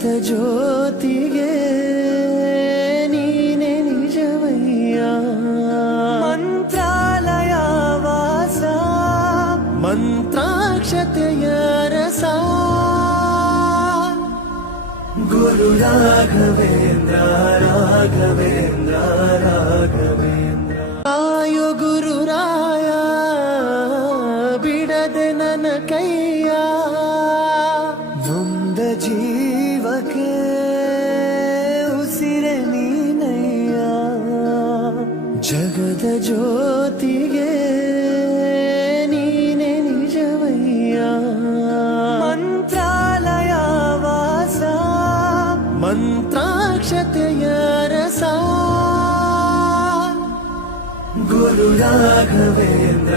ಜಗದ ಜ್ಯೋತಿಗೆ ನೀನೆ ನಿಜವಯ್ಯ ಮಂತ್ರಾಲಯ ವಾಸ ಮಂತ್ರಾಕ್ಷತೆಯ ರಸ ಗುರು ರಾಘವೇಂದ್ರ ರಾಘವೇಂದ್ರ ರಾಘವೇಂದ್ರ ಆಯೋ ಗುರುರಾಯ ಬಿಡದೆ ನನ್ನ ಕೈಯ ನೊಂದ ಜೀವಕ್ಕೆ ಉಸಿರೆ ನೀನಯ್ಯ ಜಗದ ಜ್ಯೋತಿಗೆ ನೀನೆ ನಿಜವಯ್ಯ ಮಂತ್ರಾಲಯ ವಾಸ ಮಂತ್ರಾಕ್ಷತೆಯ ರಸ ಗುರು ರಾಘವೇಂದ್ರ